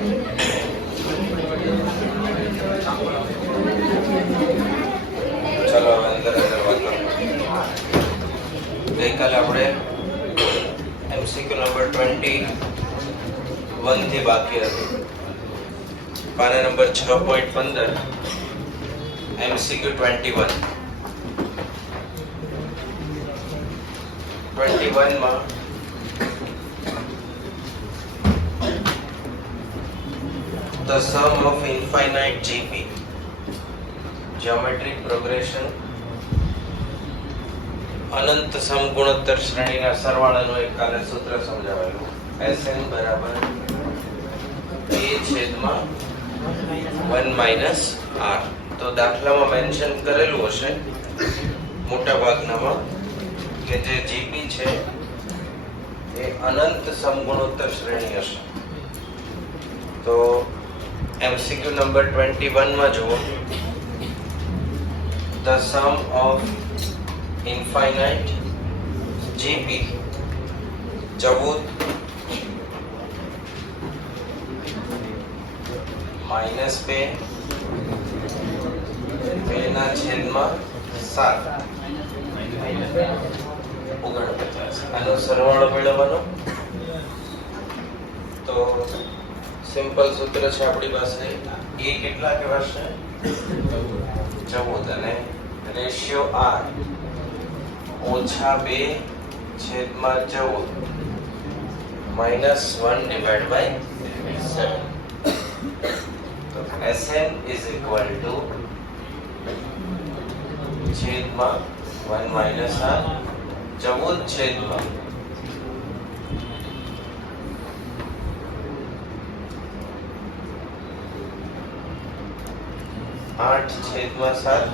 ચલો હવે અંદર વાતો. ગઈકાલે આપણે MCQ નંબર 21 થી બાકી હતું. પાના નંબર 6.15 MCQ 21 માં the sum of infinite GP geometric progression અનંત સમગુણોત્તર શ્રેણીના સરવાળાનું એક કાલે સૂત્ર સમજાવેલું. Sn બરાબર a/1 - r. તો દાખલામાં મેન્શન કરેલું હશે મોટા ભાગનામાં કે જે GP છે એ અનંત સમગુણોત્તર શ્રેણી હશે. તો MCQ નંબર 21 માં જુઓ, the sum of infinite GP 14 - 2 ના છેદમાં 7 49. આનો સરવાળો મેળવવાનો તો સિમ્પલ સૂત્ર છે આપણી પાસે. એ કેટલા કહેવાશે? 14 અને રેશિયો r -2/14 -1/7. તો Sn is equal to છેદમાં 1 - r 14 છેદમાં 8/7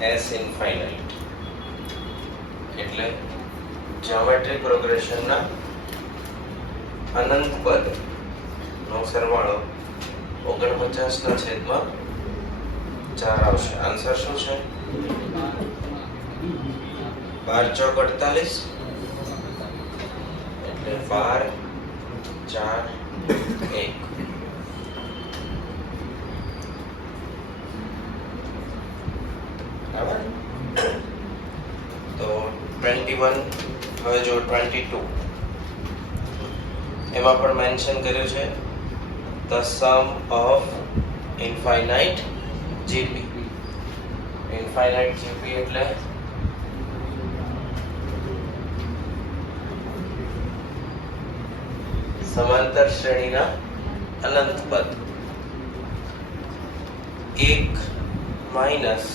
49/S ઇન્ફાઇનાઇટ. એટલે જ્યોમેટ્રિક પ્રોગ્રેશન ના અનંત પદ નો સરવાળો 49/4 આવશે. આન્સર શું છે? 12 ચોક 48 એટલે 12 4 1. બરાબર. તો 21 હવે જો 22 એમાં પણ મેન્શન કર્યું છે the sum of infinite GP. infinite GP એટલે સમાંતર શ્રેણીના અનંત પદ. 1 માઈનસ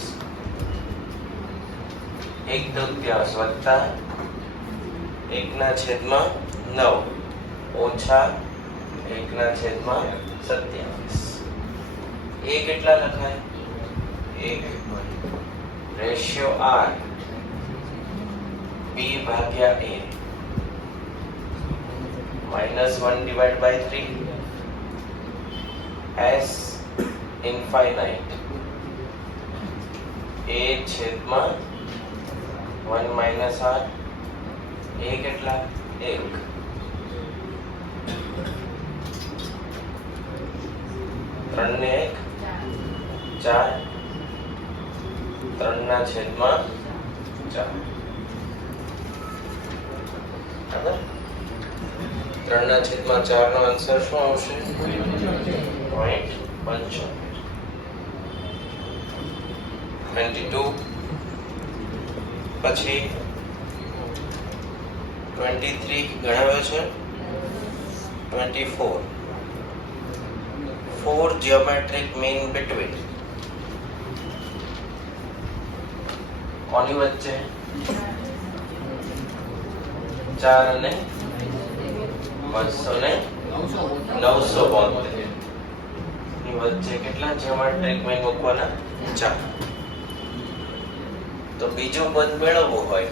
1/2 વત્તા 1/9 ઓછા 1/27. એ કેટલા લખાય? 1 ratio r b/a -1/3 S infinite a/1 - r. એ કેટલા? 1 3 ને 1 4 3/4. બરાબર. 3/4 નો આન્સર શું આવશે? 0.75. 22 પછી 23 ગણાવ્યો છે. 24 4 geometric mean between કોની વચ્ચે? 4 અને 972 ની વચ્ચે કેટલા geometric mean મૂકવાના? 4. તો બીજું પદ મેળવવું હોય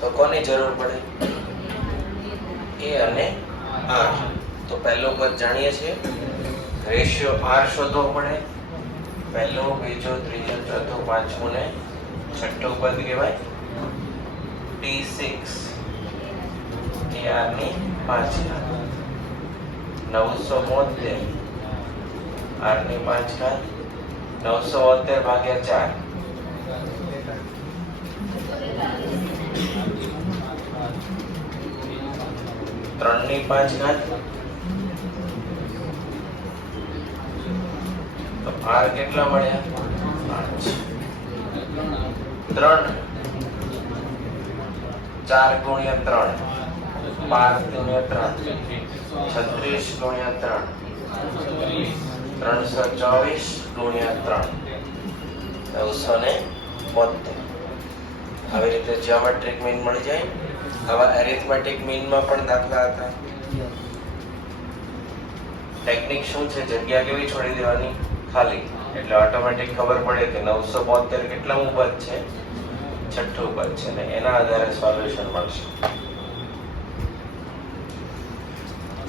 તો કોની જરૂર પડે? A અને R. તો પહેલું પદ જાણીએ છીએ રેશિયો આર શોધવો પડે. પહેલો, બીજો, ત્રીજો, ચોથો, પાંચમો ને છઠ્ઠું પદ કહેવાય. T6 એ આર ની 5 ઘાત. 972 આર ની 5 ઘાત. 972 ભાગ્યા 4 3 ની 5 ઘાત. તો આર કેટલા મળ્યા? 5 3 4 ગુણ્યા 3 5 ગુણ્યા 3 36 ગુણ્યા 3 324 ગુણ્યા 3 972. આવી રીતે જ્યોમેટ્રિક મીન મળી જાય. આવા એરિથમેટિક મીનમાં પણ દાખલા હતા. ટેકનિક શું છે? જગ્યા કેવી છોડી દેવાની? ખાલી. એટલે ઓટોમેટિક ખબર પડે કે 972 કેટલામું પદ છે? છઠ્ઠું પદ છે ને એના આધારે સોલ્યુશન મળશે.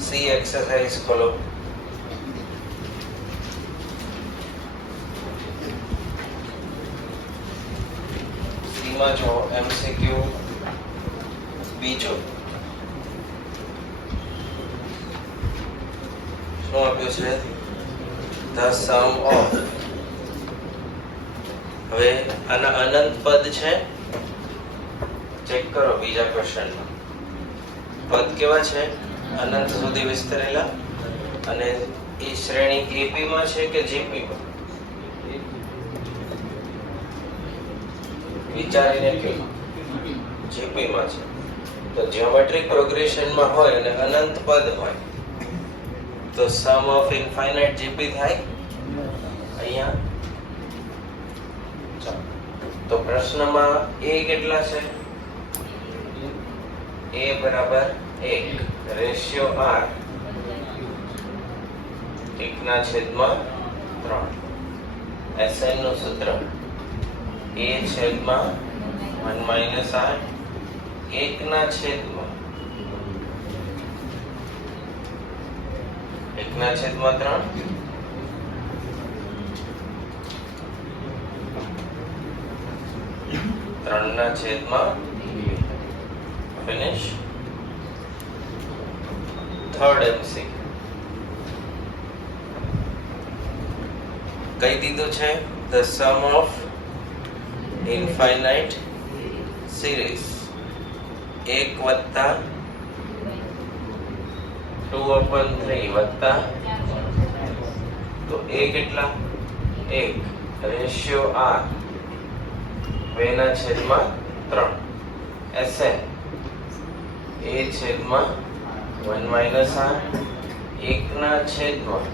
સી એક્સરસાઇઝ ખોલો. સી માં જો એમસીક્યુ બીજો શું આપ્યું છે? The sum of. હવે આના અનંત પદ છે. ચેક કરો બીજા ક્વેશ્ચનમાં. પદ કેવા છે? અનંત સુધી વિસ્તરેલા. અને એ શ્રેણી એપી માં છે કે જીપી માં? વિચારીને કે જીપી માં છે. તો જ્યોમેટ્રિક પ્રોગ્રેશન માં હોય અને અનંત પદ હોય તો સમ ઓફ ઇન્ફાઇનાઇટ જીપી થાય. અહીંયા તો પ્રશ્નમાં એ કેટલા છે? a બરાબર 1. Ratio r 1/3. SN નું સૂત્ર a/1 - r 1/3 3/2. Finish. Third MC કહી દીધું છે the sum of infinite series 1 + 2/3 વત્તા તો a કેટલા? 1. Ratio r 2/3. SN a/1 - r 1/.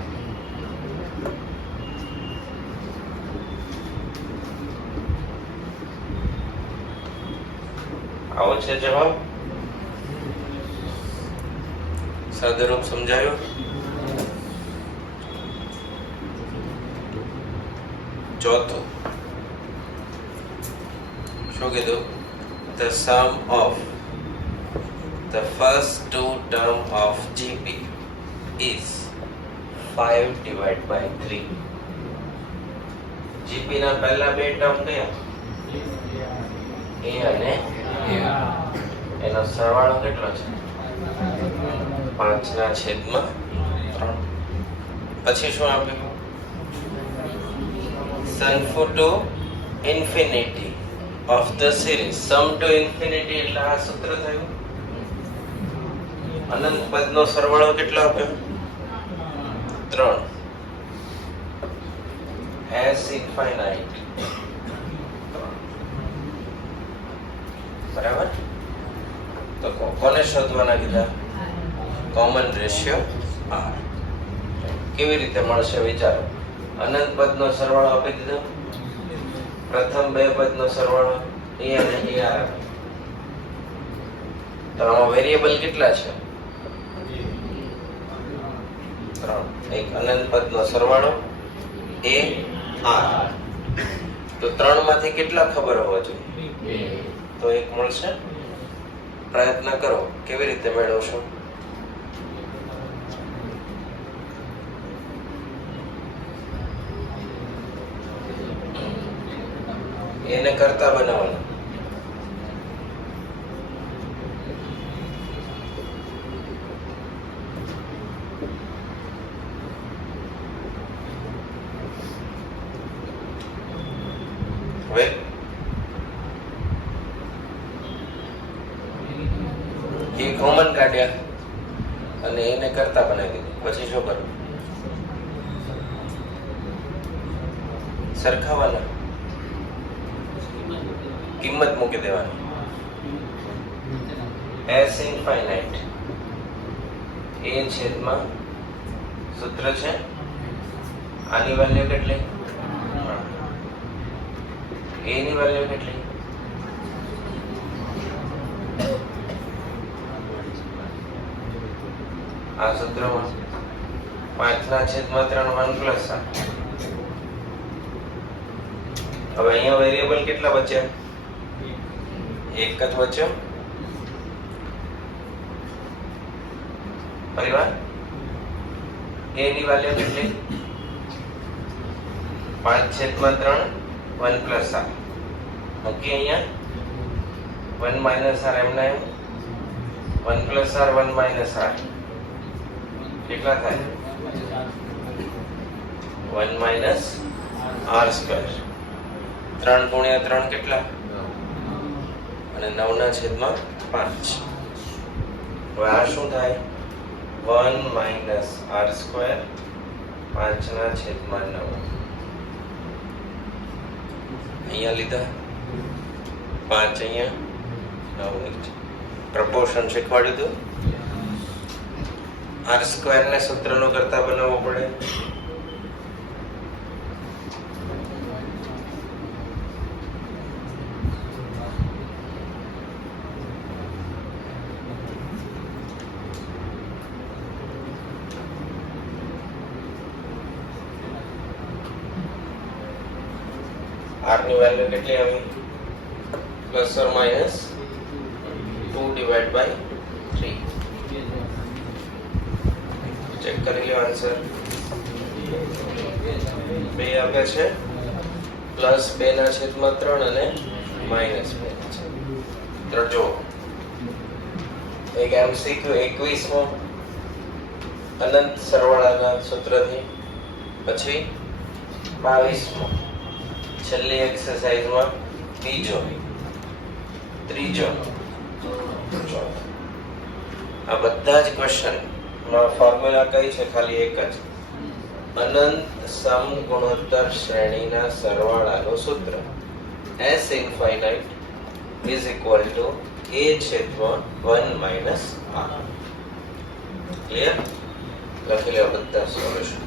આવો છે જવાબ. સાદુરૂપ સમજાયો? ચોથું શું કીધું? the sum of the first two term of GP is 5/3. GP ના પહેલા બે ટર્મ કયા? a અને એનો સરવાળો કેટલો છે? 5/3. પછી શું આપ્યું? sum to infinity of the series. sum to infinity એટલે આ સૂત્ર થયું. અનંત પદનો સરવાળો કેટલો આપ્યો? 3. s infinite. બરાબર. તો કોને શોધવાના કીધા? Common ratio r. કેવી રીતે મળશે વિચારો. અનંત પદનો સરવાળો આપી દીધો. પ્રથમ બે પદનો સરવાળો a અને ar. તો આમાં વેરીએબલ કેટલા છે? 3. એક અનંત પદનો સરવાળો a r. તો 3 માંથી કેટલા ખબર હોવા જોઈએ? તો એક મળશે. પ્રયત્ન કરો કેવી રીતે મેળવશો. એને કરતા બનાવવાનો. હવે એ કોમન કાઢ્યા અને એને કરતા બનાવી દીધું. પછી શું કરવું? સરખાવાના, કિંમત મૂકી દેવાની. s ઇન્ફાઇનાઇટ a છેદમાં સૂત્ર છે, આની વેલ્યુ કેટલી? a ની વેલ્યુ કેટલી? આ સૂત્રમાં 5/3 1 પ્લસ આ. હવે અહીંયા વેરિયેબલ કેટલા બચ્યા? એક જ બચ્યો. પરિવાર a ની વેલ્યુ કેટલી? 5/3 1 પ્લસ આ. ઓકે, અહીંયા 1 માઇનસ r એમને 1 પ્લસ r 1 માઇનસ r કેટલા થાય? 1 માઇનસ r સ્ક્વેર. 3 ગુણ્યા 3 કેટલા? અને 9/5. હવે આ શું થાય? 1 માઇનસ r સ્ક્વેર 5/9. અહીંયા લીધા 5, અહીંયા 9. પ્રપોર્શન શીખવાડ્યું હતું. r સ્ક્વેર ને સૂત્રનો કરતા બનાવવો પડે. r ની વેલ્યુ કેટલી આવી? Plus or minus 2/3. ચેક કરી લો આન્સર. 2 આવે છે, પ્લસ 2/3 અને માઇનસ 2/3. જો એક MCQ 21 માં અનંત સરવાળાના સૂત્રથી, પછી 22 માં છેલ્લી એક્સરસાઇઝમાં બીજો, ત્રીજો, ચોથો. આ બધા જ ક્વેશ્ચન માં ફોર્મ્યુલા કઈ છે? ખાલી એક જ. અનંત સમગુણોત્તર શ્રેણીના સરવાળાનું સૂત્ર s infinite is equal to a છેદમાં 1 માઇનસ r. ક્લિયર? લખી લો બધા સોલ્યુશન.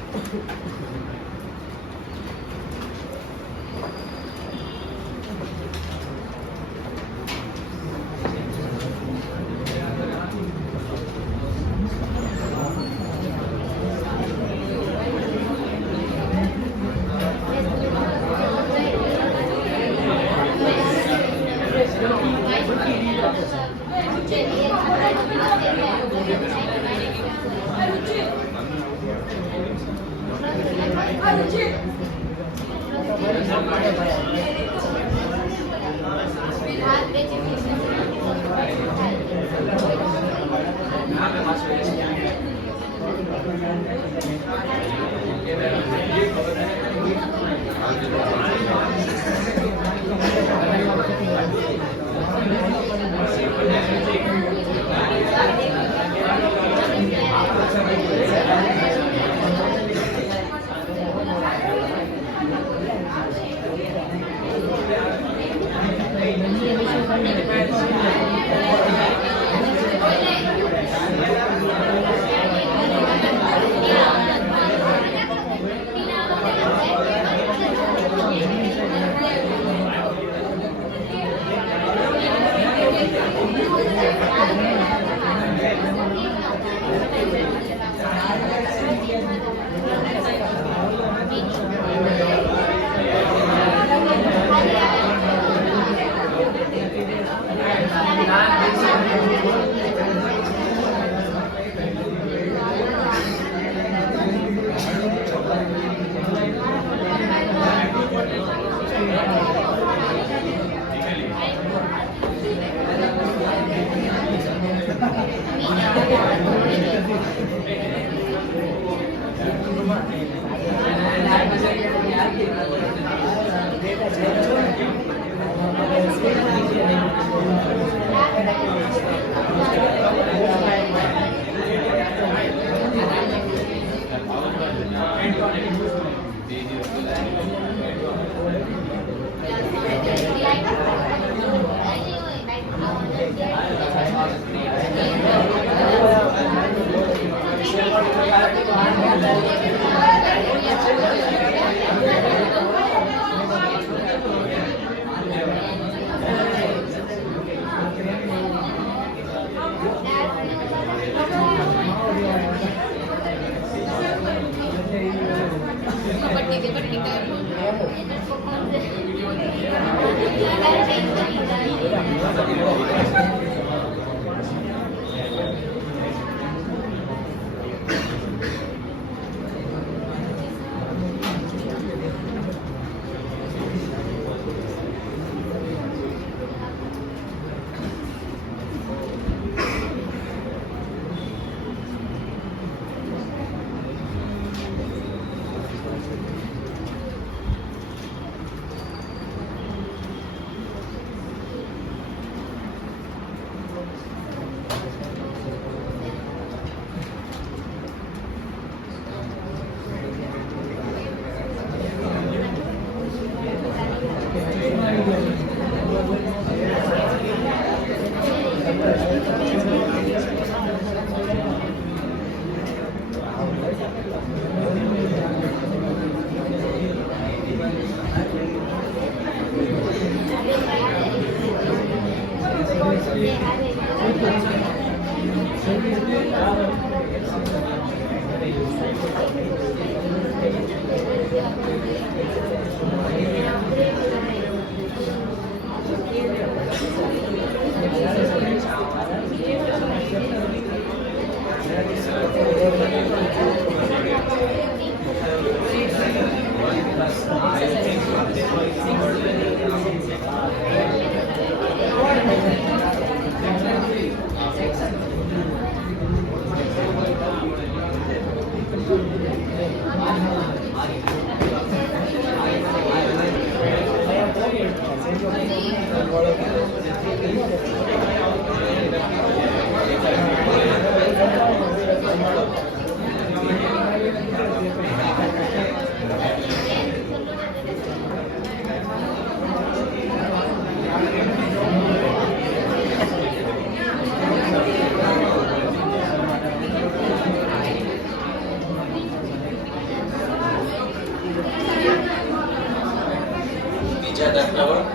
બીજા દાખલામાં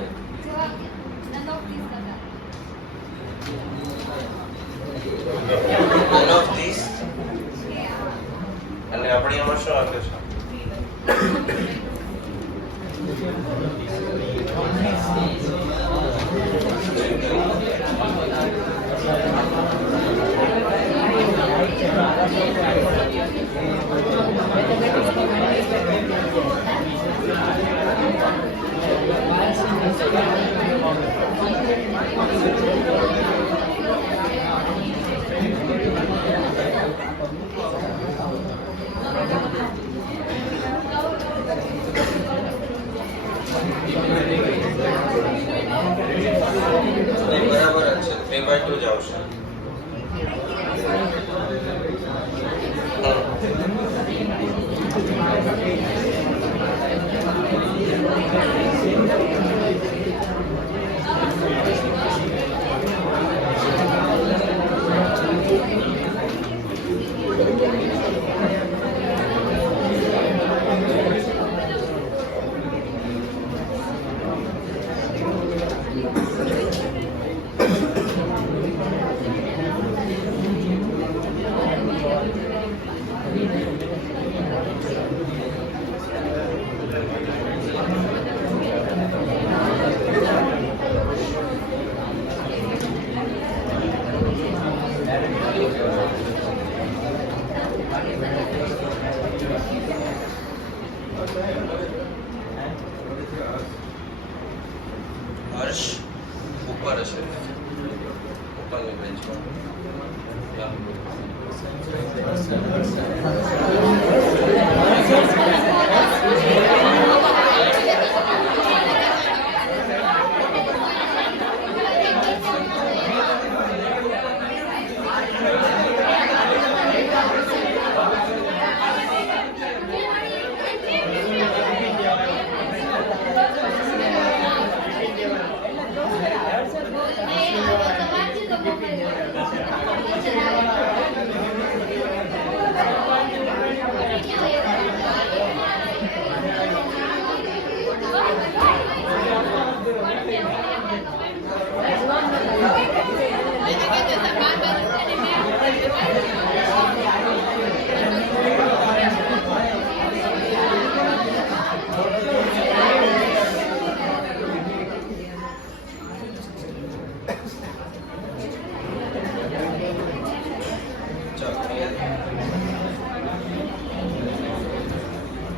none of these અને આપણે એમાં શું આપ્યું છે બરાબર જ છે 3/2 જ આવશે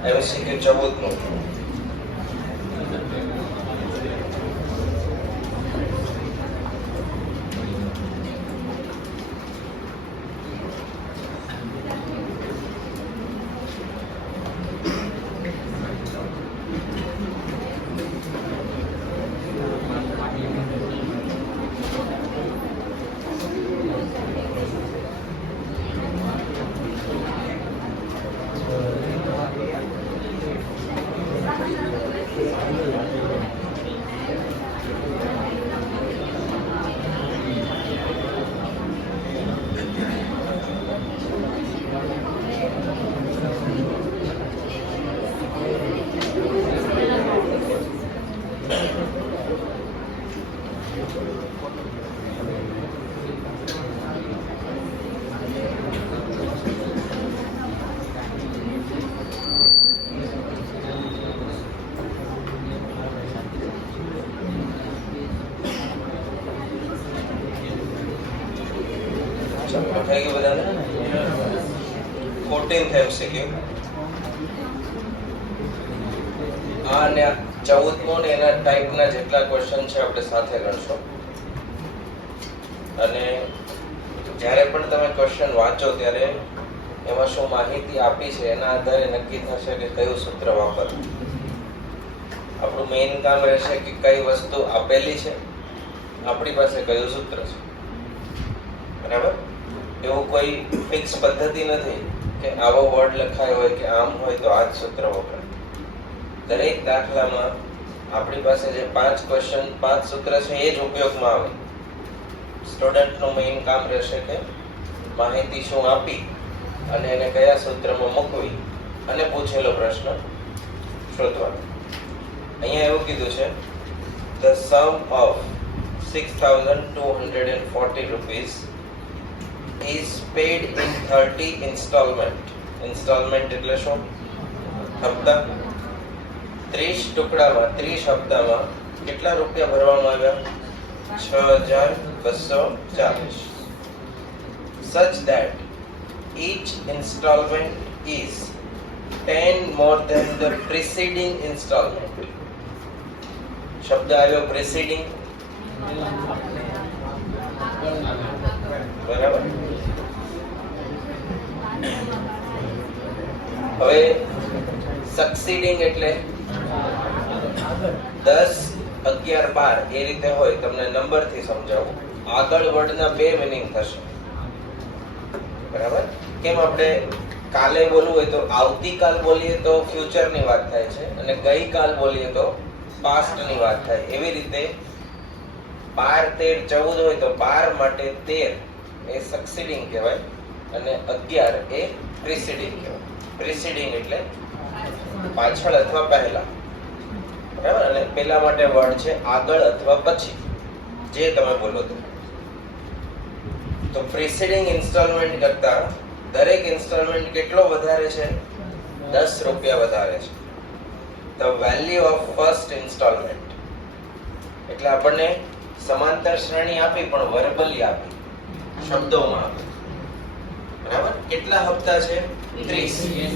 MCQ 14 થઈ ગયું બધાને 14th MCQ અને 14મો ને એના ટાઈપના જેટલા ક્વેશ્ચન છે આપણે સાથે ગણશું અને જ્યારે પણ તમે ક્વેશ્ચન વાંચો ત્યારે એમાં શું માહિતી આપી છે એના આધારે નક્કી થશે કે કયું સૂત્ર વાપરવું. આપણું મેઇન કામ રહેશે કે કઈ વસ્તુ આપેલી છે, આપણી પાસે કયું સૂત્ર છે. બરાબર? એવું કોઈ ફિક્સ પદ્ધતિ નથી કે આવો વર્ડ લખાયો હોય કે આમ હોય તો આ જ સૂત્ર વપરાય. દરેક દાખલામાં આપણી પાસે જે 5 ક્વેશ્ચન 5 સૂત્ર છે એ જ ઉપયોગમાં આવે. સ્ટુડન્ટનું મેઇન કામ રહેશે કે માહિતી શું આપી અને એને કયા સૂત્રમાં મૂકવી અને પૂછેલો પ્રશ્ન શોધવાનો. અહીંયા એવું કીધું છે the sum of 6,240 rupees is paid in 30 installment. Installment એટલે શું? હપ્તા. 30 ટુકડામાં 30 હપ્તામાં કેટલા રૂપિયા ભરવામાં આવ્યા? 6,240. Such that each installment is 10 more than the preceding installment. શબ્દ આવ્યો preceding. બરાબર. હવે સક્સીડિંગ એટલે 10, 11, 12 એ રીતે હોય. તમને નંબર થી સમજાવું. આગળ વર્ડના બે મીનિંગ થશે. બરાબર? કેમ આપણે કાલે બોલવું હોય તો આવતીકાલ બોલીએ તો ફ્યુચર ની વાત થાય છે અને ગઈકાલ બોલીએ તો પાસ્ટ ની વાત થાય. એવી રીતે 12, 13, 14 હોય તો 12 માટે 13 એ સક્સીડિંગ કહેવાય અને 11 એ પ્રીસીડિંગ કહેવાય. પ્રીસીડિંગ એટલે પાછળ અથવા પહેલા. બરાબર? અને પહેલા માટે વર્ડ છે આગળ અથવા પછી, જે તમે બોલો તે. તો પ્રીસીડિંગ ઇન્સ્ટોલમેન્ટ કરતા દરેક ઇન્સ્ટોલમેન્ટ કેટલો વધારે છે? 10 રૂપિયા વધારે છે. The value of first installment એટલે આપણને સમાંતર શ્રેણી આપી પણ વર્બલી આપી, શબ્દોમાં આપી. બરાબર? કેટલા હપ્તા છે? 30.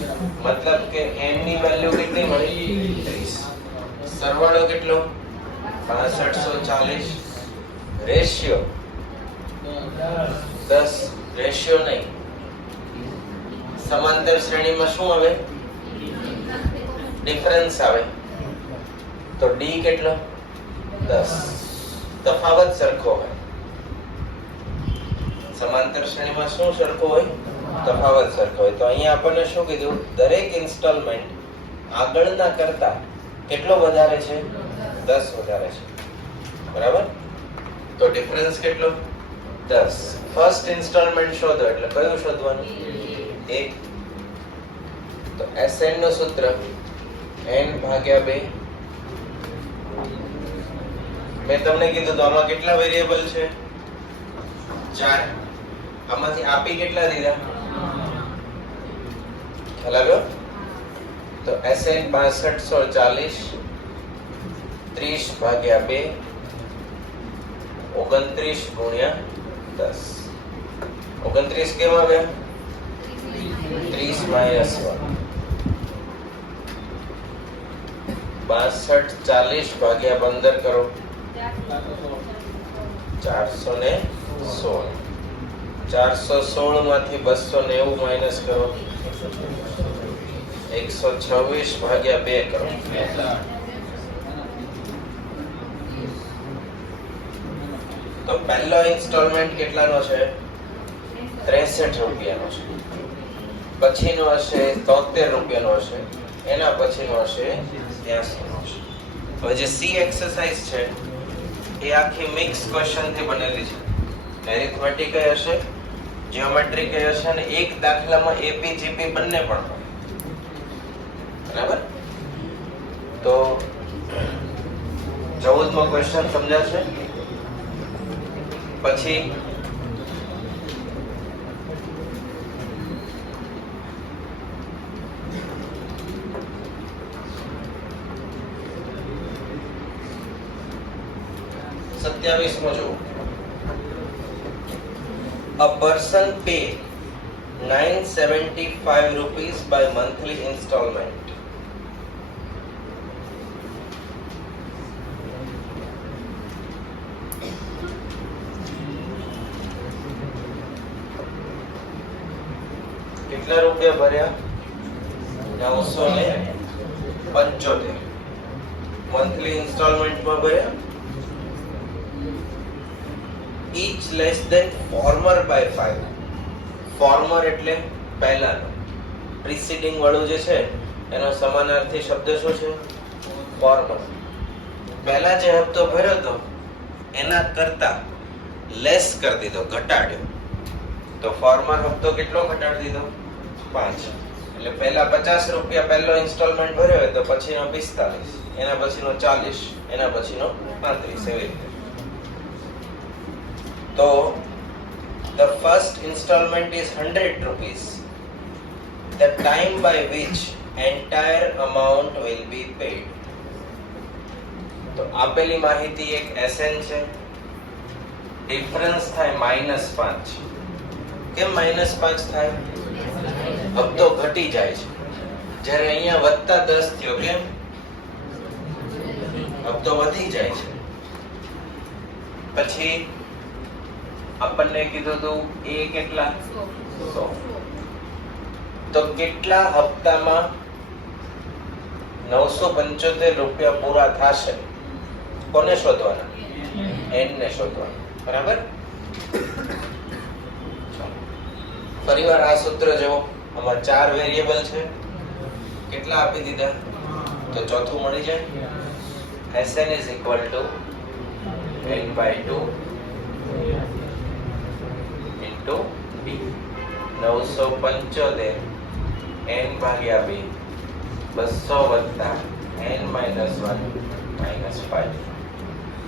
મતલબ કે n ની વેલ્યુ કેટલી મળી? 30. સરવાળો કેટલો? 6540. રેશિયો 10. રેશિયો નહીં, સમાંતર શ્રેણીમાં શું આવે? ડિફરન્સ આવે. તો ડી કેટલો? 10. તફાવત સરખો હોય. સમાંતર શ્રેણીમાં શું સરખો હોય? તફાવત સરખો હોય. તો અહીંયા આપણને શું કીધું? દરેક ઇન્સ્ટોલમેન્ટ આગળના કરતા કેટલો વધારે છે? 10 વધારે છે. બરાબર? તો ડિફરન્સ કેટલો? 10. ફર્સ્ટ ઇન્સ્ટોલમેન્ટ શોધો એટલે કયું શોધવાનું? 1. તો SN નું સૂત્ર n/2. મેં તમને કીધું તો આમાં કેટલા વેરિયેબલ છે? 4. આમાંથી આપી કેટલા દીધા? ખ્યાલ આવ્યો? તો SN 6540 30/2 29 ગુણ્યા 10. 29 કેમ આવ્યા? 30 - 1. 62 40 ભાગ્યા 15 કરો 416 416 માંથી 290 માઈનસ કરો 126 ભાગ્યા 2 કરો તો પહેલો ઇન્સ્ટોલમેન્ટ કેટલાનો છે 63 રૂપિયાનો છે પછીનો હશે 73 રૂપિયાનો હશે એના પછીનો હશે 83 નો હશે હવે જે સી એક્સરસાઇઝ છે એ આખી મિક્સ ક્વેશ્ચન થી બનેલી છે એરિથમેટિક હશે જીઓમેટ્રિક હશે અને એક દાખલામાં એપી જીપી બંને પણ હોય બરાબર તો 14મો ક્વેશ્ચન સમજાશે પછી જો a person pay 975 rupees by monthly installment કેટલા રૂપિયા ભર્યા 975 મંથલી ઇન્સ્ટોલમેન્ટ માં ભર્યા each less than former by 5 former એટલે પહેલાનો preceding વાળું જે છે એનો સમાનાર્થી શબ્દ શું છે former પહેલા જે હપ્તો ભર્યો તો એના કરતા લેસ કરી દીધો ઘટાડ્યો તો former હપ્તો કેટલો ઘટાડી દીધો 5 એટલે પહેલા 50 રૂપિયા પહેલો ઇન્સ્ટોલમેન્ટ ભર્યો હોય તો પછીનો 45 એના પછીનો 40 એના પછીનો 35 એવી રીતે તો the first installment is 100 rupees the time by which entire amount will be paid તો આપેલી માહિતી એક SN છે ડિફરન્સ થાય -5 કેમ -5 થાય હપ્તો ઘટી જાય છે જ્યારે અહીંયા વત્તા 10 થયો કેમ હપ્તો વધી જાય છે પછી આપણને કીધું હતું એ કેટલા 100 તો કેટલા હપ્તામાં 975 રૂપિયા પૂરા થશે કોને શોધવાના n ને શોધવાના બરાબર ફરીવાર આ સૂત્ર જુઓ આમાં 4 વેરીએબલ છે કેટલા આપી દીધા તો ચોથું મળી જાય Sn is equal to n by 2 into b 975 n ભાગ્યા 2 200 વત્તા n minus 1 minus 5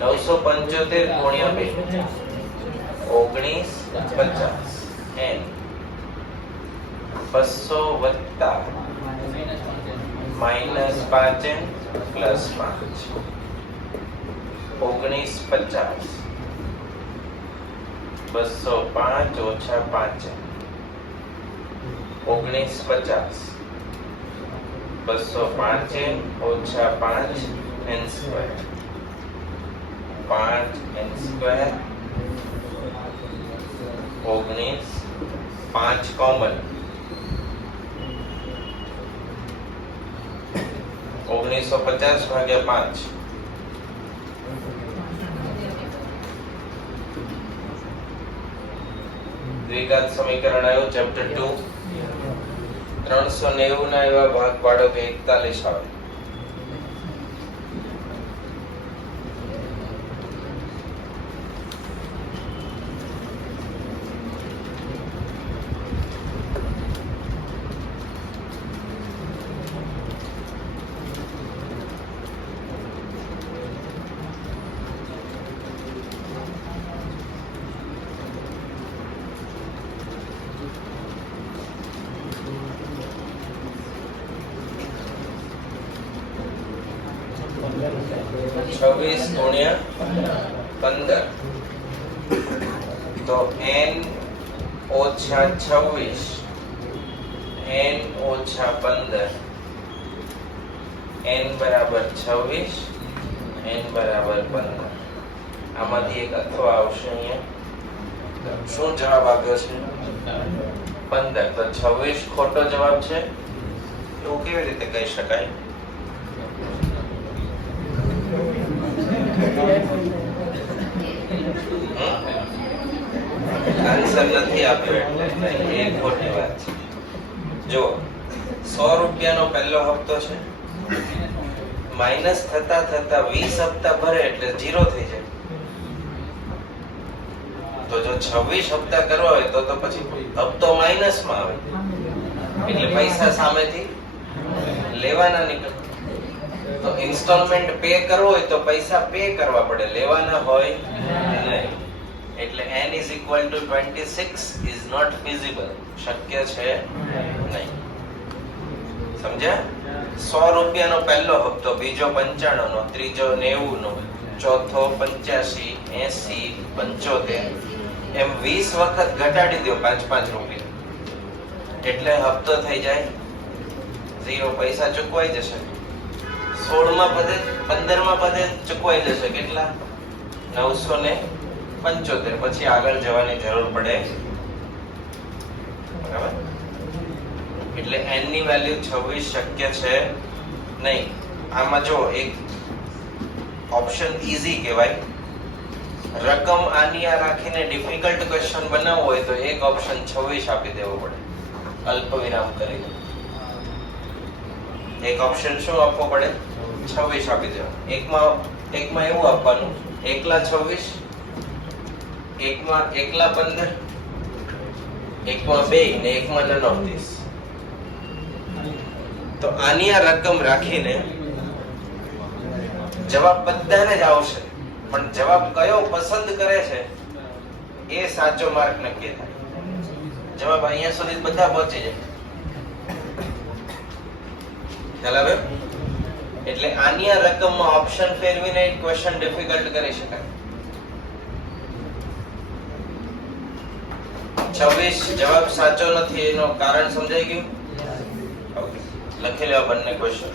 975 ગુણ્યા 2 1950 n 200 વત્તા minus 5 n plus 5 1950 205 ઓછા 5 1950 205 ઓછા 5 n square 5 n square 19 5 common 1950 ભાગ્યા 5 દ્વિઘાત સમીકરણ આવ્યું ચેપ્ટર 2 390 ના એવા ભાગ પાડો કે 41 આવે તો n ઓછા 26 n ઓછા 15 n બરાબર 26, n બરાબર 15. આમાંથી એક અથવા આવશે અહીંયા. શું જવાબ આવ્યો છે? 15. તો 26 ખોટો જવાબ છે એવું કેવી રીતે કહી શકાય? આન્સર નથી આપ્યો એટલે એ ખોટી વાત છે. જો 100 રૂપિયાનો પહેલો હપ્તો છે, માઇનસ થતા થતા 20 હપ્તા ભરે એટલે 0 થઈ જાય. તો જો 26 હપ્તા કરવા હોય તો પછી હપ્તો માઇનસ માં આવે એટલે પૈસા સામેથી લેવાના નીકળે. તો ઇન્સ્ટોલમેન્ટ પે કરવો હોય તો પૈસા પે કરવા પડે, લેવાના હોય નહીં. એટલે n is equal to 26 is not feasible. શક્ય છે નહીં. સમજ્યા? 100 રૂપિયાનો પહેલો હપ્તો, બીજો 95 નો, ત્રીજો 90 નો, ચોથો 85, 80, 75 એમ 20 વખત ઘટાડી દો 5-5 રૂપિયા એટલે હપ્તો થઈ જાય 0. પૈસા ચૂકવાઈ જશે. 16મા પદે 15મા પદે ચૂકવાઈ જશે. કેટલા? 975. પછી આગળ જવાની જરૂર પડે. બરાબર? એટલે n ની વેલ્યુ 26 શક્ય છે નહીં. આમાં જો એક ઓપ્શન ઈઝી કહેવાય. રકમ આની આ રાખીને ડિફિકલ્ટ ક્વેશ્ચન બનાવવો હોય તો એક ઓપ્શન 26 આપી દેવો પડે, અલ્પ વિરામ કરીને. એક ઓપ્શન શું આપવો પડે? 26 આપી દેવો. એકમાં એવું આપવાનું, એકલા 26, એકમાં એકલા 15, એકમાં 2 ને એકમાં none of this. તો આની આ રકમ રાખીને જવાબ બધાને જ આવશે, પણ જવાબ કયો પસંદ કરે છે એ સાચો માર્ક નક્કી થાય. જવાબ અહીંયા સુધી બધા પહોંચી જાય. ખ્યાલ આવે? એટલે આની આ રકમમાં ઓપ્શન ફેરવીને એક ક્વેશ્ચન ડિફિકલ્ટ કરી શકાય. 26 જવાબ સાચો નથી એનું કારણ સમજાઈ ગયું? ઓકે, લખી લેવા બંને question.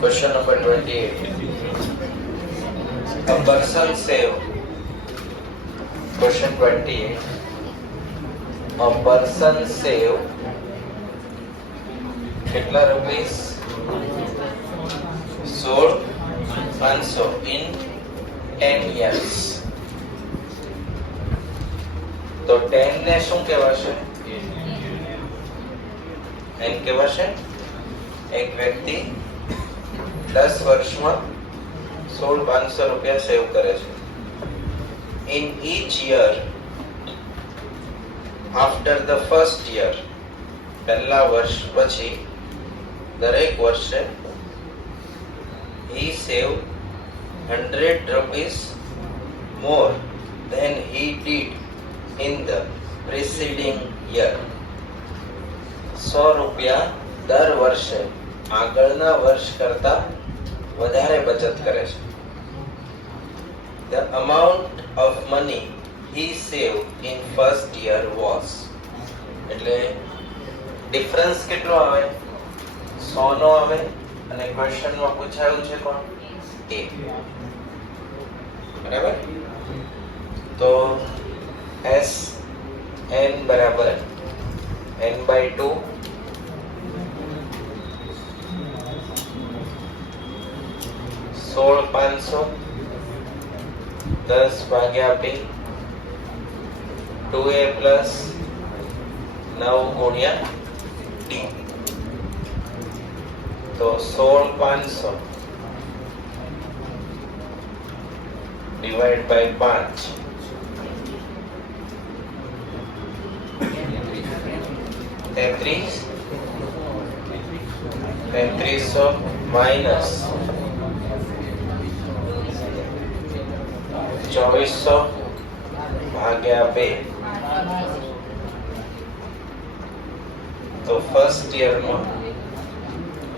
Question number 28. A person save. Question 28. A person save કેટલા રૂપીસ 16,500 in 10 years. તો 10 ને શું કહેવાશે? એમ કહેવાશે એક વ્યક્તિ 10 વર્ષમાં 16,500 રૂપિયા સેવ કરે છે. In each year after the first year, પહેલા વર્ષ પછી દરેક વર્ષે he saved 100 rupees more than he did in the preceding year. 100 રૂપિયા દર વર્ષે આગળના વર્ષ કરતા વધારે બચત કરે છે. The amount of money he saved in first year was, એટલે ડિફરન્સ કેટલો આવે? 100 નો આવે અને ક્વેશ્ચનમાં પૂછાયું છે કોણ? A. બરાબર? તો S n બરાબર n/2 16,500 10 ભાગ્યા 2 2a પ્લસ 9 ગુણ્યા d. તો 16,500 ડિવાઇડ બાય 5 3300 માઇનસ 2400 ભાગ્યા 2. તો ફર્સ્ટ યરમાં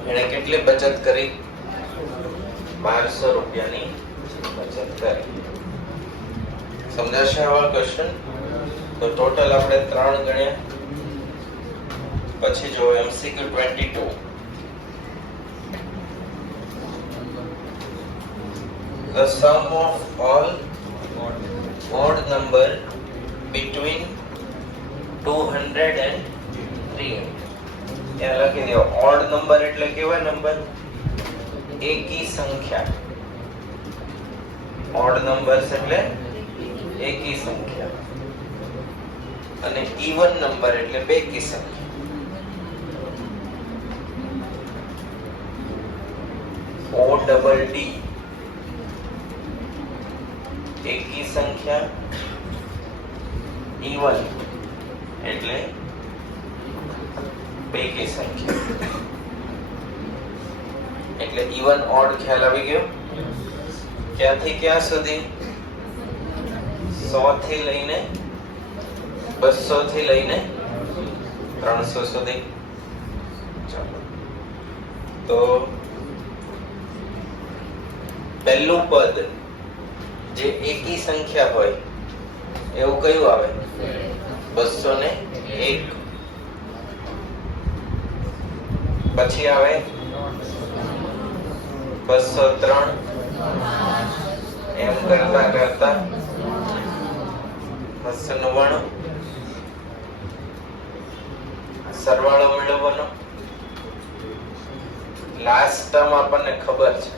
એને કેટલી બચત કરી? 1200 રૂપિયાની બચત કરી. સમજાશે આવા ક્વેશ્ચન? તો ટોટલ આપણે 3 ગણ્યા. પછી જો MCQ 22. The sum of all odd number between 200 and 300. यहाँ लखी दो odd number એટલે કેવા નંબર? એકી સંખ્યા. odd numbers એટલે એકી સંખ્યા અને even number એટલે બેકી સંખ્યા. ODD એકી સંખ્યા, even એટલે બેકી સંખ્યા. એટલે even odd ખ્યાલ આવી ગયો? ક્યાંથી ક્યાં સુધી? 100 થી લઈને 200 થી લઈને 300 સુધી. ચાલો તો પહેલું પદ જે એકી સંખ્યા હોય એવું કયું આવે? 201. પછી આવે 203. એમ કરતા કરતા 299. સરવાળો મેળવવાનો. લાસ્ટ ટર્મ આપણને ખબર છે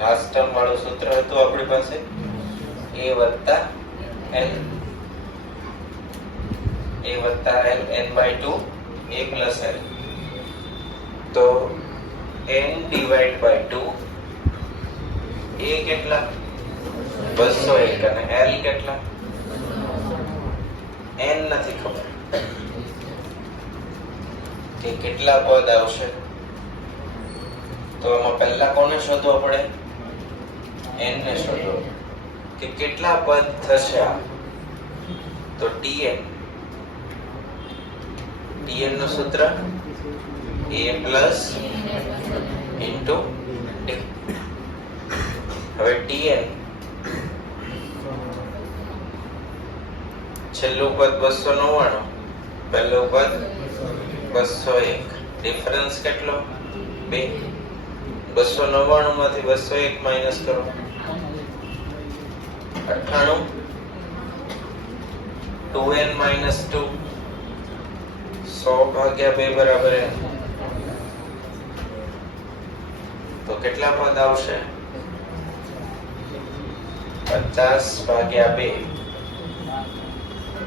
લાસ્ટ ટર્મ વાળું સૂત્ર હતું આપણી પાસે a વત્તા l, a વત્તા l n/2 a plus l. તો n ડિવાઇડ બાય 2, a કેટલા 201 અને l કેટલા n નથી ખબર કે કેટલા પદ આવશે. તો આમાં પહેલા કોને શોધવા પડે? n ને શોધો કે કેટલા પદ થશે આ. તો tn નું સૂત્ર a plus into d. હવે tn છેલ્લું પદ 299, પહેલું પદ 201, ડિફરન્સ કેટલો 2. 299 માંથી 201 માઈનસ કરો 98, 2n minus 2, 100 ભાગ્યા 2 બરાબર n. તો કેટલા પદ આવશે 50 ભાગ્યા 2,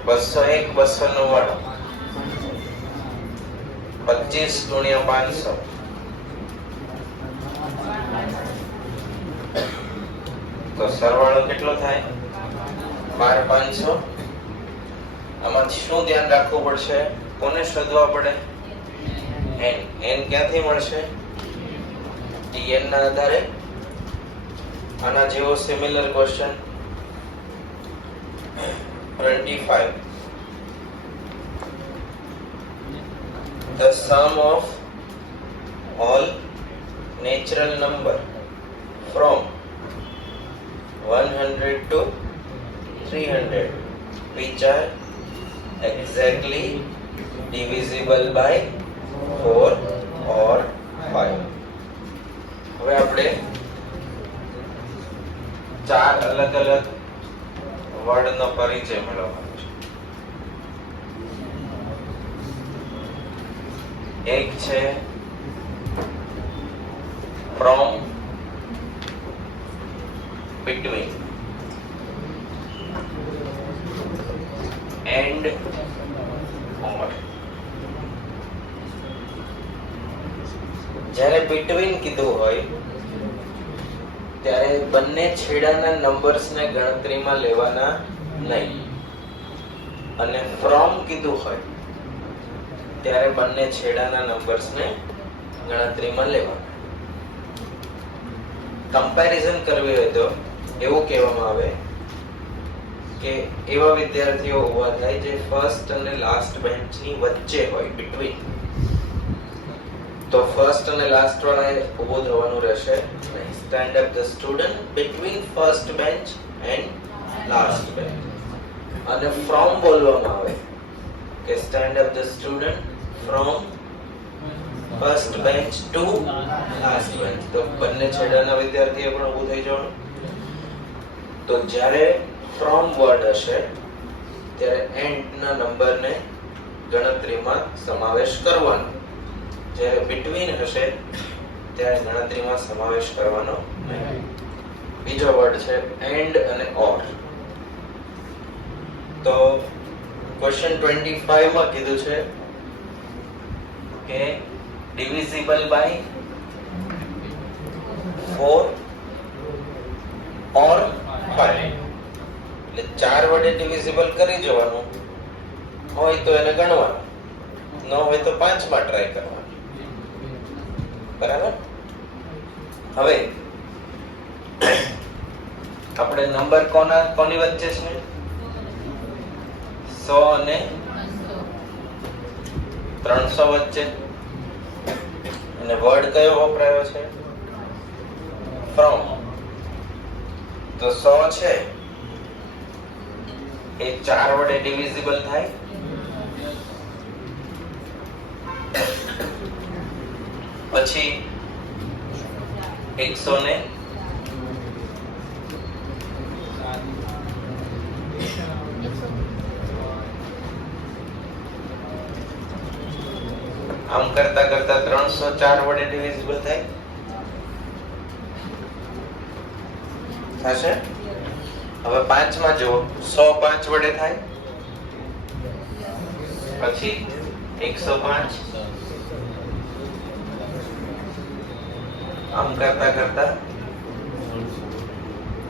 201 299, 25 ગુણ્યા 500. તો સરવાળો કેટલો થાય 12500. આમાંથી શું ધ્યાન રાખવું પડશે? કોને શોધવા પડે? n. n ક્યાંથી મળશે? tn ના આધારે. આના જેવો similar question 25. The sum of all natural number from 100 to 300 which are exactly divisible by 4 or 5. હવે આપણે ચાર અલગ અલગ વર્ડનો પરિચય મેળવવાનો છે. એક છે from, between and or. જ્યારે between કીધું હોય ત્યારે બંને છેડાના નંબર્સને ગણતરીમાં લેવાના નહીં, અને from કીધું હોય ત્યારે બંને છેડાના નંબર્સને ગણતરીમાં લેવાના. કમ્પેરિઝન કરવી હોય તો એવું કહેવામાં આવે કે એવા વિદ્યાર્થીઓ ઉભા થાય જે ફર્સ્ટ અને લાસ્ટ બેન્ચની વચ્ચે હોય, between. તો ફર્સ્ટ અને લાસ્ટ વાળાએ ઊભું થવાનું રહેશે. Stand up the student between first bench and last bench. અને from બોલવામાં આવે કે stand up the student from first bench to last bench. તો બંને છેડાના વિદ્યાર્થીએ પણ ઊભું થઈ જવાનું. તો જ્યારે from વર્ડ હશે ત્યારે end ના નંબરને ગણતરીમાં સમાવેશ કરવાનો. જ્યારે between હશે ત્યારે ગણતરીમાં સમાવેશ કરવાનો નહીં. બીજો વર્ડ છે and અને or. તો ક્વેશ્ચન 25 માં કીધું છે કે divisible by 4 or 5. એટલે 4 વડે divisible કરી જવાનું હોય તો એને ગણવાનું, ન હોય તો 5 માં ટ્રાય કરવાનું. બરાબર. હવે આપણે નંબર કોની વચ્ચે છે? 100 અને 300 વચ્ચે. અને વર્ડ કયો વપરાયો છે? from. તો 100 છે એ 4 વડે ડિવિઝિબલ થાય. પછી 100 ને આમ કરતા કરતા 304 વડે ડિવિઝિબલ થાય. થશે. હવે 5 માં જો 100 5 વડે થાય, પછી 105, આમ કરતા કરતા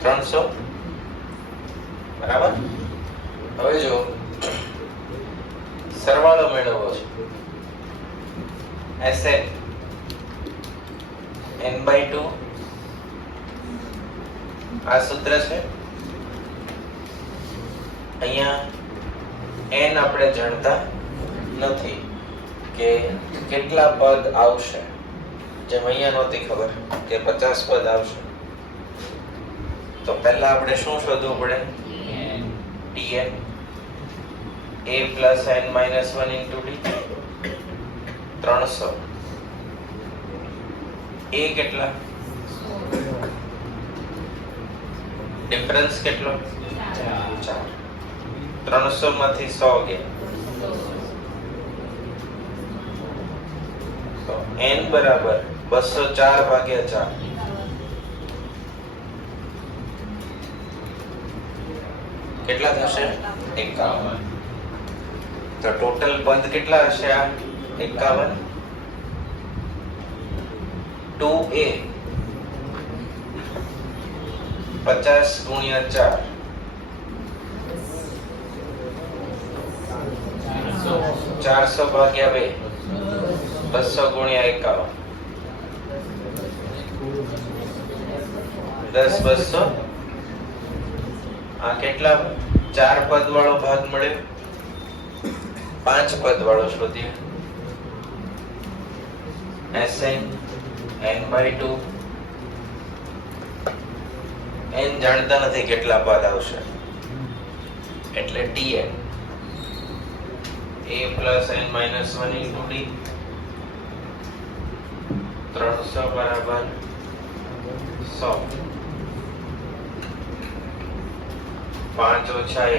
300. બરાબર. હવે જો સરવાળો મેળવવો છે. Sn n/2 આ સૂત્ર છે. અહીંયા n આપણે જાણતા નથી કે કેટલા પદ આવશે. જેમ અહીંયા નહોતી ખબર કે 50 પદ આવશે, તો પહેલા આપણે શું શોધવું પડે? Tn a plus n minus 1 into d 300. a કેટલા? ડિફરન્સ કેટલો? 4. 300 માંથી 100 ગયા, તો n બરાબર 204 ભાગ્યા 4 કેટલા થશે? 51. તો ટોટલ પદ કેટલા હશે? આ 51. 2a 50 ગુણ્યા 4 400 ભાગ્યા 2 200 ગુણ્યા 51 10 200. આ કેટલા? 4 પદ વાળો ભાગ મળ્યો. 5 પદ વાળો શોધીએ. Sn n/2. n જાણતા નથી કેટલા પદ આવશે, એટલે Tn a plus n minus 1 into d 300 બરાબર 100. 5 ઓછા 1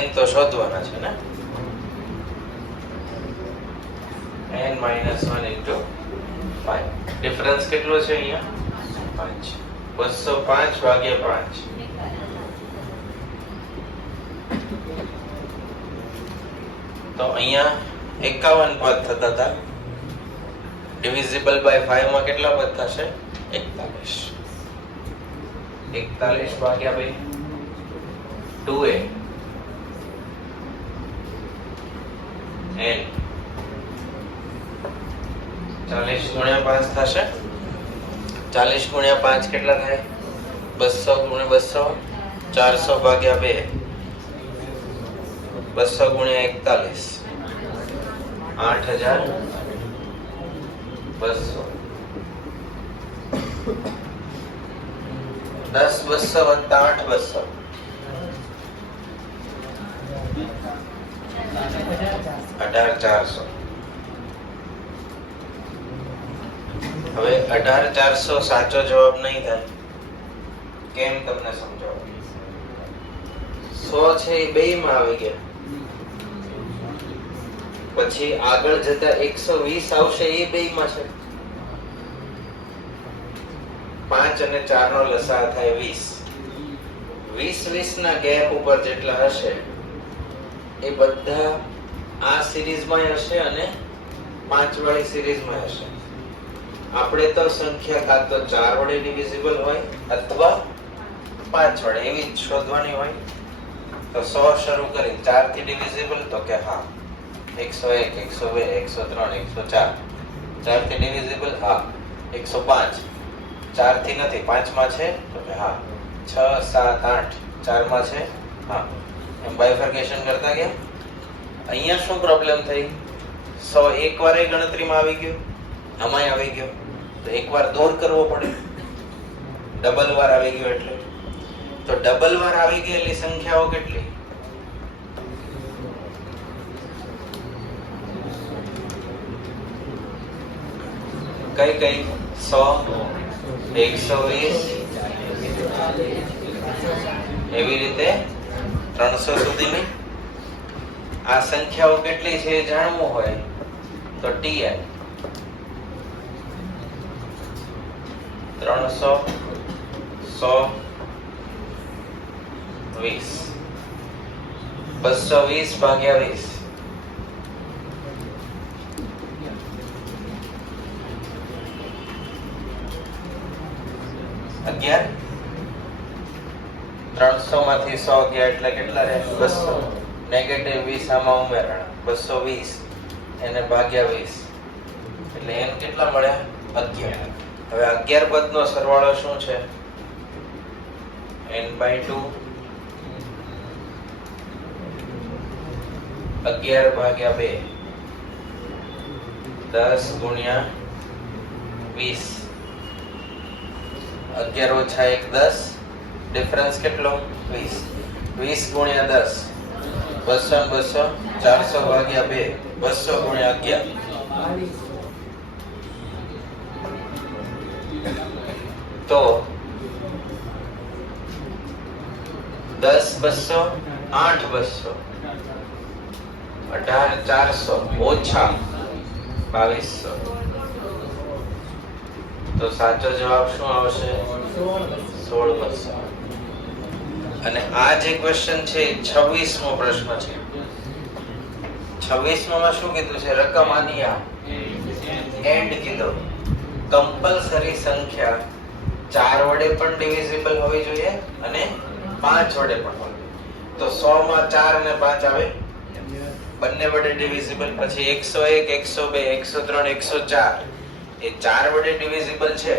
n તો શોધવાના છે ને. n minus 1 into 5. ડિફરન્સ કેટલો છે અહીંયા? 5. 205 ભાગ્યા 5 તો અહીંયા 51 પદ થતા હતા. ડિવિઝિબલ બાય 5 માં કેટલા પદ થશે? 41. 41 ભાગ્યા 2 2a n 40 ગુણ્યા 5 થશે. 40 ગુણ્યા 5 કેટલા થાય? 200 ગુણ્યા 200. 400 ભાગ્યા 2 200 ગુણ્યા 41 8200. 10 200 વત્તા 8 200 18400. હવે 18400 સાચો જવાબ નહીં થાય. કેમ તમને સમજાવો. 100 છે એ બે માં આવી ગયા, પછી આગળ જતા 120 આવશે એ બે માં છે. 5 અને 4 નો લસા થાય 20. 20 ના ગેપ ઉપર જેટલા હશે એ બધા આ સિરીઝમાં હશે અને 5 વાળી સિરીઝમાં હશે. આપણે તો સંખ્યા કાં તો 4 વડે ડિવિઝિબલ હોય અથવા 5 વડે એવી જ શોધવાની હોય. તો 100 શરૂ કરી 4 થી ડિવિઝિબલ, તો કે હા 101 102 103 104. 4 થી ડિવિઝિબલ, હા 105. 4 થી નથી, 5 માં છે, તો કે હા 6 7 8. 4 માં છે, હા. એમ બાયફર્કેશન કરતા ગયા. અહીંયા શું પ્રોબ્લેમ થઈ? 100 એકવાર એ ગણતરીમાં આવી ગયો, આમાંય આવી ગયો, તો એકવાર દૂર કરવો પડે. ડબલ વાર આવી ગયો એટલે તો ડબલ વાર આવી ગયેલી સંખ્યાઓ કેટલી? કઈ કઈ? 100 120 એવી રીતે 300 સુધીની આ સંખ્યાઓ કેટલી છે એ જાણવું હોય તો Tn 300 100 20 220 ભાગ્યા 20 11 300 માંથી 100 ગયા એટલે કેટલા રહે 200 નેગેટિવ 20 આમાં ઉમેરણા 220 એને ભાગ્યા 20 એટલે n કેટલા મળ્યા 11. હવે 11 પદનો સરવાળો શું છે n/2 11 ભાગ્યા 2 10 ગુણ્યા 20 11 ઓછા 1 10 ડિફરન્સ કેટલો 20 20 ગુણ્યા 10 200 200 400 ભાગ્યા 2 200 ગુણ્યા 11 તો 10 200 8 200 18 400 ઓછા 2200 તો સાચો જવાબ શું આવશે 1600. અને આ જે ક્વેશ્ચન છે 26મો પ્રશ્ન છે. 26માં શું કીધું છે રકમ આની આ એન્ડ કીધો કમ્પલસરી સંખ્યા 4 વડે પણ ડિવિઝિબલ હોવી જોઈએ અને 5 વડે પણ હોવી. તો 100 માં 4 અને 5 આવે બંને વડે ડિવિઝિબલ. પછી 101 102 103 104 એ 4 વડે ડિવિઝિબલ છે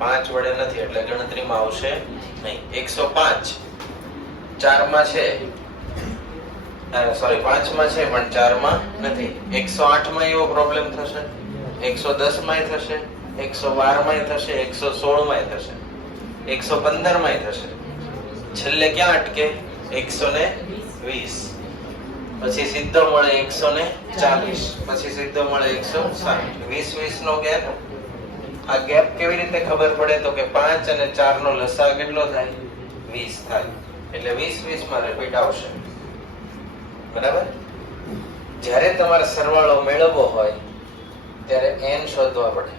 5 વડે નથી એટલે ગણતરીમાં આવશે નહીં. 105 4 માં છે સોરી 5 માં છે પણ 4 માં નથી. 108 માં એવો પ્રોબ્લેમ થશે 110 માં થશે 112 માં થશે 116 માં થશે 115 માં થશે. છેલ્લે ક્યાં અટકે 120. પછી સીધો મળે 140 પછી સીધો મળે 160. 20 નો ગેપ. આ ગેપ કેવી રીતે ખબર પડે તો કે 5 અને 4 નો લસા કેટલો થાય 20 થાય એટલે 20 માં રિપીટ આવશે. બરાબર. જ્યારે તમારે સરવાળો મેળવવો હોય ત્યારે n શોધવા પડે.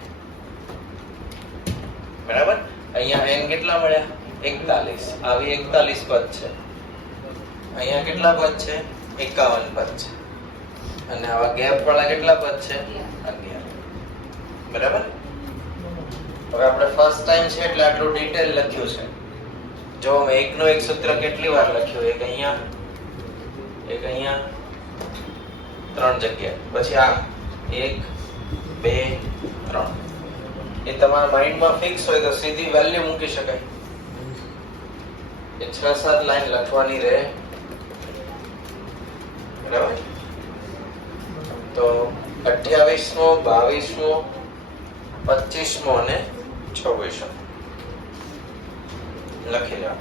બરાબર. અહીંયા n કેટલા મળ્યા 41. આવી 41 પદ છે. અહીંયા કેટલા પદ છે 51 પદ છે. અને આવા ગેપ વાળા કેટલા પદ છે 11. બરાબર. હવે આપણે ફર્સ્ટ ટાઈમ છે એટલે આટલું ડિટેલ લખ્યું છે. જો મેં એકનો એક સૂત્ર કેટલી વાર લખ્યું એક અહીંયા 3 જગ્યા પછી આ 1 2 3 એ તમારા માઇન્ડમાં ફિક્સ હોય તો સીધી વેલ્યુ મૂકી શકાય. એ 6-7 લાઈન લખવાની રહે. બરાબર. તો 28મો 22મો 25મો અને 26મો લખી લો.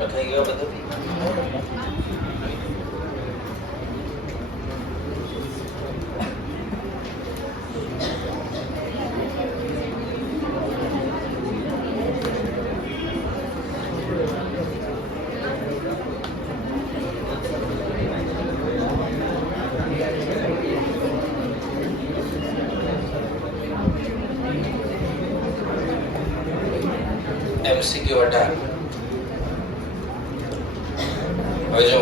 લખાઈ ગયો બધું? MCQ 18. હવે જો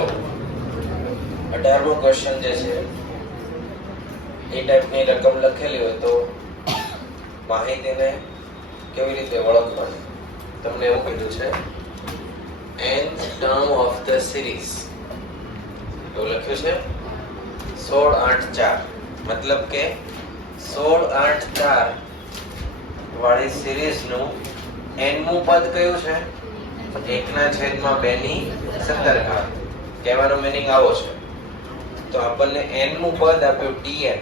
18મો ક્વેશ્ચન જે છે એ ટાઈપની રકમ લખેલી હોય તો માહિતીને કેવી રીતે ઓળખવાની? તમને એવું કીધું છે nth term of the series એવું લખ્યું છે 16 8 4 મતલબ કે 16 8 4 વાળી સિરીઝનું nમું પદ કયું છે? 1/2 ની 17 ઘાત. કહેવાનો મીનિંગ આવો છે. તો આપણને nમું પદ આપ્યું tn.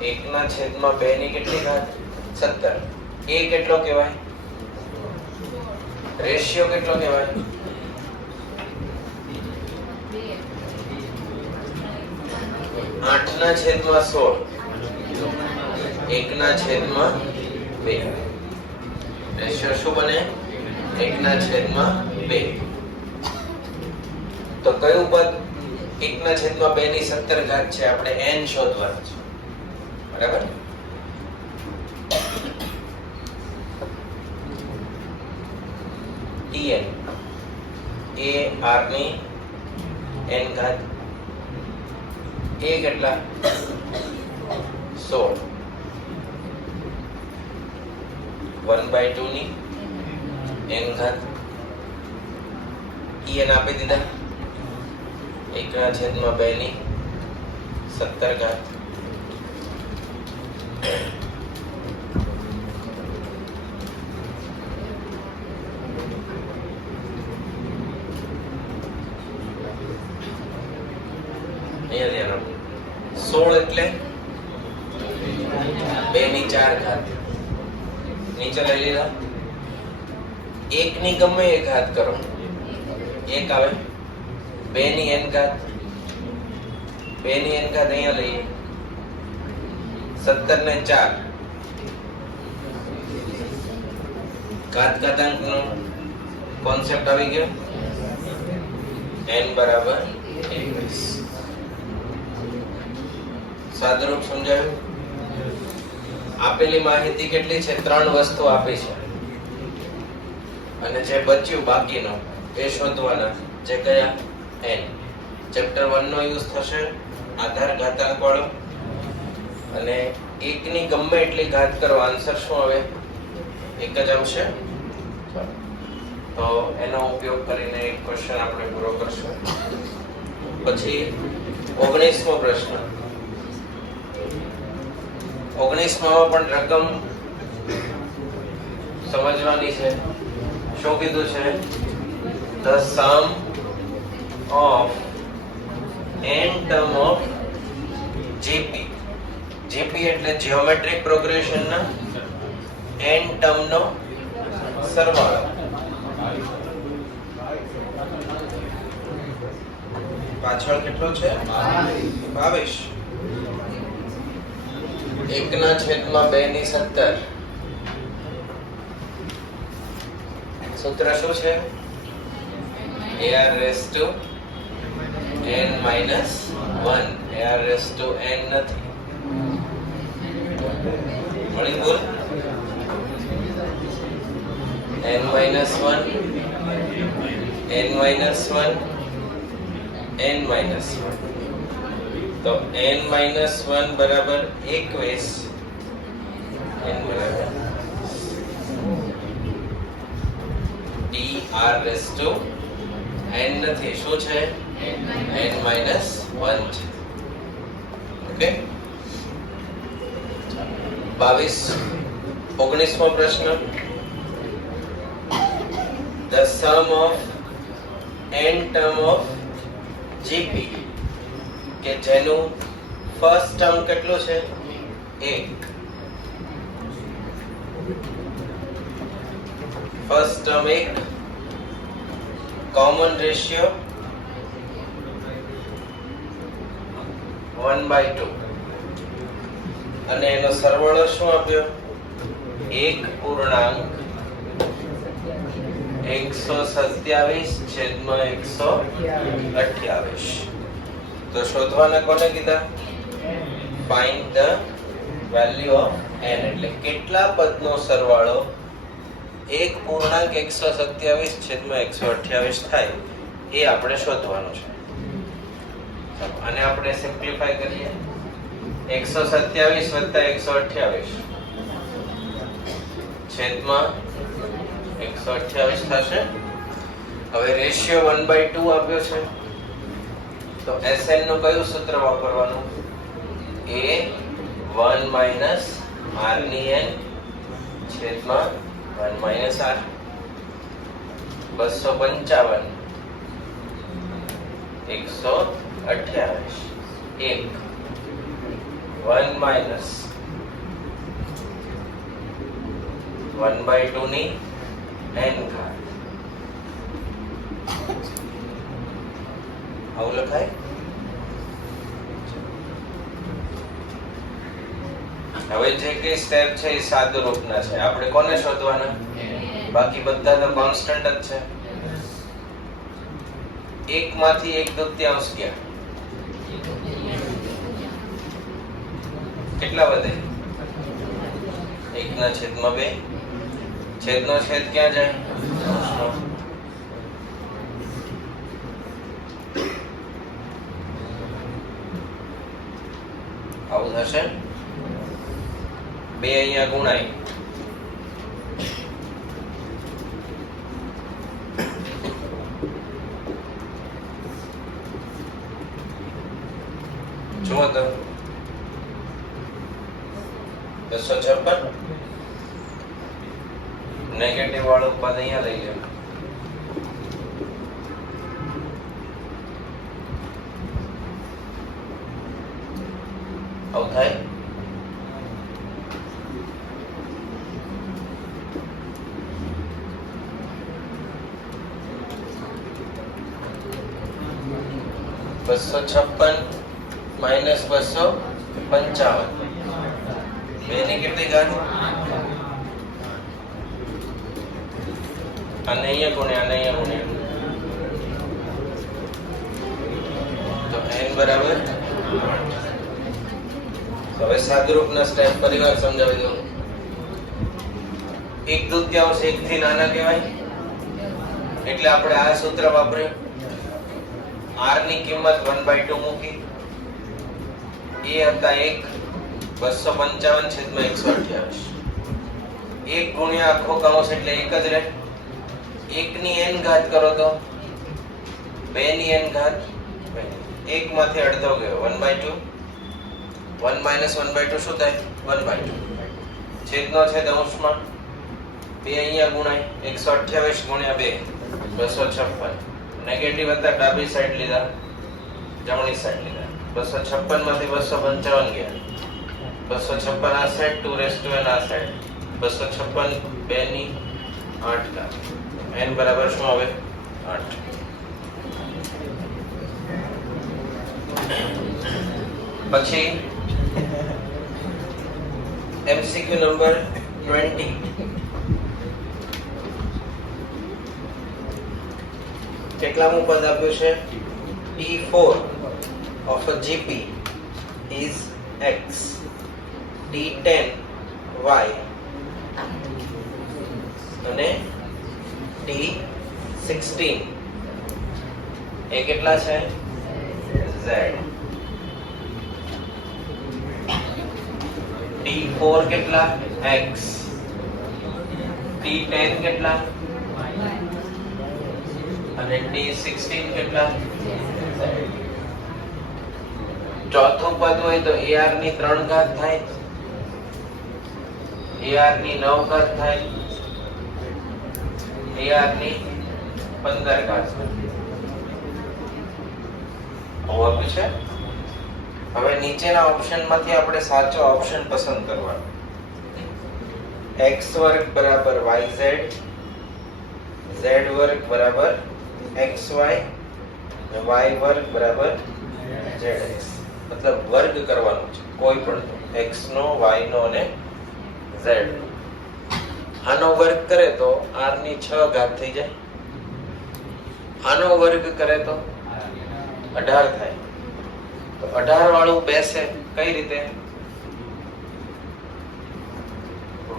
1/2 ની કેટલી ઘાત? 17. એ કેટલો કહેવાય? રેશિયો કેટલો કહેવાય? 8/16. 1/2. રેશિયો શું બને? 1/2. તો કયું પદ 1/2 ની 17 ઘાત છે? આપણે n શોધવાનું છે. બરાબર? tn એ r ની n ઘાત. એ કેટલા? 16. 1/2 ની n ઘાત. en આપી દીધા. 1/2 ની 17 ઘાત. અહીંયા ધ્યાન આપો. 16 એટલે 2 ની 4 ઘાત. નીચે લઈ લીધા. 1 ની ગમે એ ઘાત કરો. 1 આવે. 2 ની n ઘાત. 2 ની n ઘાત અહીંયા લઈએ. 17 ને 4. ઘાત ઘાતાંકનો કોન્સેપ્ટ આવી ગયો. n બરાબર 21. સાદુરૂપ સમજાયું? આપેલી માહિતી કેટલી છે? 3 વસ્તુ આપી છે અને જે બચ્યું બાકીનો એ શોધવાના. જે કયા? n. ચેપ્ટર 1 નો યુઝ થશે આધાર ઘાતાંક વાળો. અને 1 ની ગમે એટલી ઘાત કરો, આન્સર શું આવે? 1 જ આવશે. તો એનો ઉપયોગ કરીને એક ક્વેશ્ચન આપણે પૂરો કરશું. પછી 19મો પ્રશ્ન. 19માં પણ રકમ સમજવાની છે. શું કીધું છે? the sum of n term of GP. GP એટલે જીઓમેટ્રિક પ્રોગ્રેશન ના n ટર્મ નો સરવાળો. પાછળ કેટલો છે 22. 1/2 સૂત્ર શું છે? ar raised to n minus 1. ar raised to n નથી મળી બોલ. n minus 1 n minus 1 n minus 1 તો n minus 1 બરાબર 21. n બરાબર dr raised to n નથી શું છે? n minus 1 છે. ઓકે 19મો પ્રશ્ન. The sum of n term of GP કે જેનું ફર્સ્ટ ટર્મ કેટલું છે? 1. ફર્સ્ટ ટર્મ 1, કોમન રેશિયો 1/2 અને એનો સરવાળો શું આપ્યો? 1.127/128. તો શોધવાના કોને કીધા? Find the value of n એટલે કેટલા પદનો સરવાળો 1.127/128 થાય એ આપણે શોધવાનું છે. અને આપણે સિમ્પ્લિફાય કરીએ. 127 + 128 છેદમાં 128 થશે. હવે રેશિયો 1/2 આપ્યો છે તો Sn નું કયું સૂત્ર વાપરવાનું? a 1 - r ની n છેદમાં 1 - r. 255 128 1 1 - 1/2 ની n ઘાત. આવું લખાય. હવે જે કે સ્ટેપ છે એ સાદુરૂપના છે. આપણે કોને શોધવાના? બાકી બધા તો કોન્સ્ટન્ટ જ છે. 1 માંથી 1/2 ગયા કેટલા વધે? 1/2. છેદનો છેદ ક્યાં જાય? આવું થશે. 2 અહીંયા ગુણાય જુઓ તો 256. નેગેટિવ વાળું પદ અહીંયા લઈ લો. આવું થાય. -256 બે ની કેટલી ઘાત? અને અહીંયા ગુણ્યા તો n બરાબર 8. હવે સાદુરૂપના સ્ટેપ ફરીવાર સમજાવી દઉં. 1/2 1 થી નાના કહેવાય એટલે આપણે આ સૂત્ર વાપર્યું. r ની કિંમત 1/2 મૂકી. એ હતા 1 255/128. 1 ગુણ્યા આખો કૌંસ એટલે 1 જ રહે. 1 ની n ઘાત કરો તો 2 ની n ઘાત. 1 માંથી અડધો ગયો 1/2. 1 - 1/2 શું થાય? 1/2. છેદનો છેદ અંશમાં 2 અહીંયા ગુણાય. 128 ગુણ્યા 2 256. નેગેટિવ હતા ડાબી સાઈડ લીધા, જમણી સાઈડ લીધા. 256 માંથી 255 ગયા. 256 આ સાઈડ, 2n આ સાઈડ. 256 2 ની 8 ઘાત. n બરાબર શું આવે? 8. પછી MCQ નંબર 20. કેટલામું પદ આપ્યું છે? T4 of a GP is X, T10 Y અને T16 એ કેટલા છે? Z. T4 કેટલા? X, T10 કેટલા? અને T16 કેટલા? Z. ચોથું પદ હોય તો AR ની 3 ઘાત થાય, AR ની 9 ઘાત થાય, AR ની 15 ઘાત થાય. આવું છે. હવે નીચેના ઓપ્શન માંથી આપણે સાચો ઓપ્શન પસંદ કરવાનો. x વર્ગ બરાબર yz, z વર્ગ બરાબર xy, y વર્ગ બરાબર zx. મતલબ વર્ગ કરવાનો છે કોઈ પણ x નો, y નો અને z. આનો વર્ગ કરે તો r ની 6 ઘાત થઈ જાય, આનો વર્ગ કરે તો 18 થાય. તો 18 વાળું બેસે કઈ રીતે?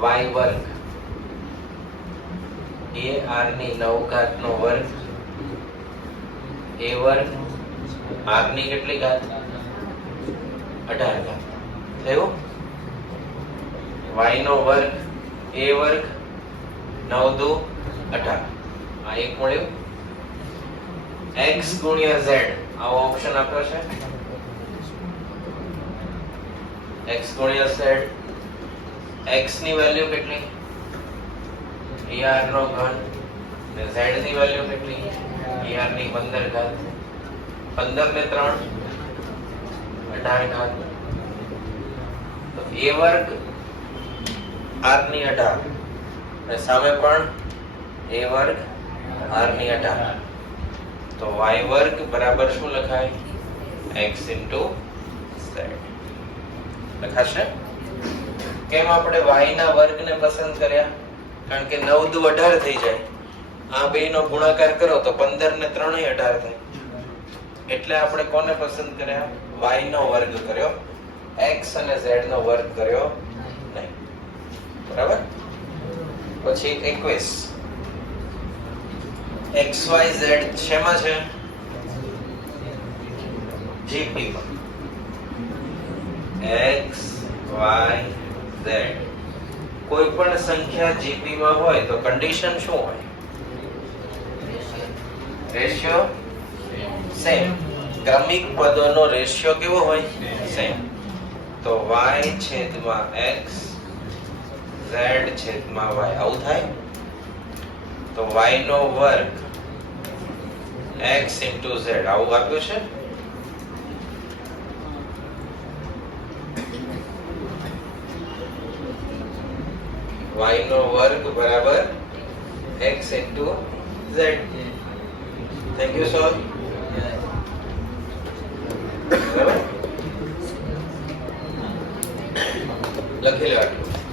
y વર્ગ એ r ની 9 ઘાત નો વર્ગ, a વર્ગ r ની કેટલી ઘાત? 18 ઘાત થયું. y નો વર્ગ a વર્ગ 9 દુ 18. આ એક મળ્યું. x ગુણ્યા z આવો ઓપ્શન આપ્યો છે. x ગુણ્યા z, x ની વેલ્યુ કેટલી? ar નો ઘન, ને z ની વેલ્યુ કેટલી? ar ની 15 ઘાત. 15 ને 3 18 ઘાત. તો a વર્ગ r ની 18 અને સામે પણ a વર્ગ r ની 18. તો y વર્ગ બરાબર શું લખાય? x into z લખાશે. કેમ આપણે y ના વર્ગને પસંદ કર્યા? કારણ કે 9 દુ 18 થઈ જાય. આ બેનો ગુણાકાર કરો તો 15 ને 3 ય 18 થાય. એટલે આપણે કોને પસંદ કર્યા? y નો વર્ગ કર્યો, x અને z નો વર્ગ કર્યો નહીં. બરાબર. પછી 21 xyz શેમાં છે? GP માં. x y z કોઈ પણ સંખ્યા GP માં હોય તો કન્ડિશન શું હોય? Ratio same. ક્રમિક પદોનો રેશિયો કેવો હોય? સેમ. તો y છેદમાં x, z છેદમાં y આવું થાય. તો y નો વર્ગ x into z આવું આપ્યું છે. y નો વર્ગ બરાબર x into z. Thank you sir. બરાબર લખી લો આટલું.